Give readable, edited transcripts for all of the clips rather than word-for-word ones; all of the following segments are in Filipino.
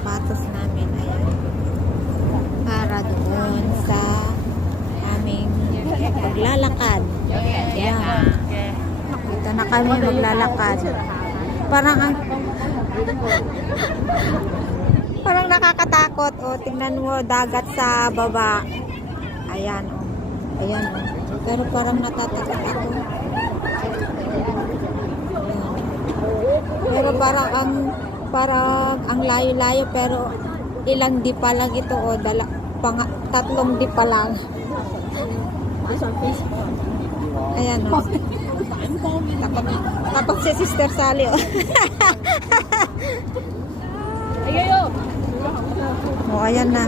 sapatos namin. Ayan. Para doon sa aming maglalakad. Ayan. Dito na kami maglalakad. Parang nakakatakot. O, tingnan mo, dagat sa baba. Ayan, o. Ayan, o. Pero parang natatakot ako. Ayan. Pero parang ang layo-layo, pero ilang di pa lang ito, o. Tatlong di pa lang. Ayan, o. Takot si Sister Sally, o. O, ayan na.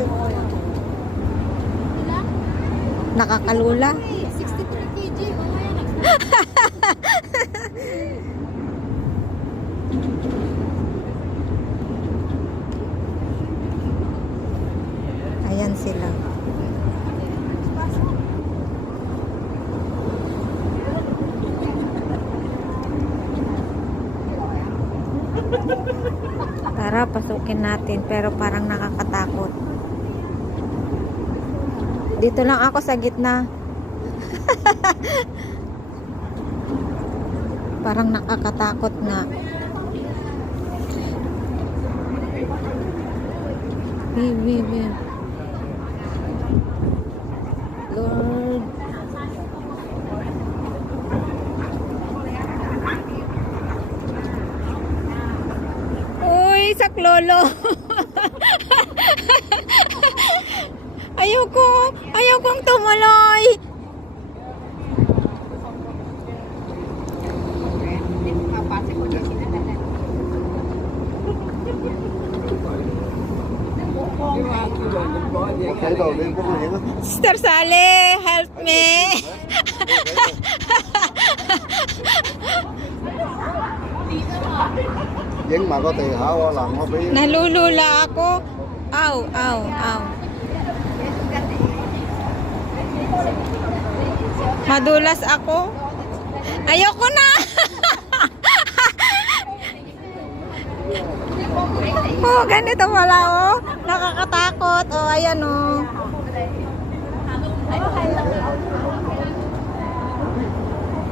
Nakakalula. 63 kg. Ayan sila. Tara, pasukin natin. Pero parang nakakatakot. Dito lang ako sa gitna. Parang nakakatakot nga. Lord. Uy, saklolo. Ayokong tumuloy. Sister Sally, help me. Nalulula ako. Aw, aw, aw. Madulas ako. Ayoko na. Oh, ganito pala, oh. Nakakatakot. Oh, ayan, oh.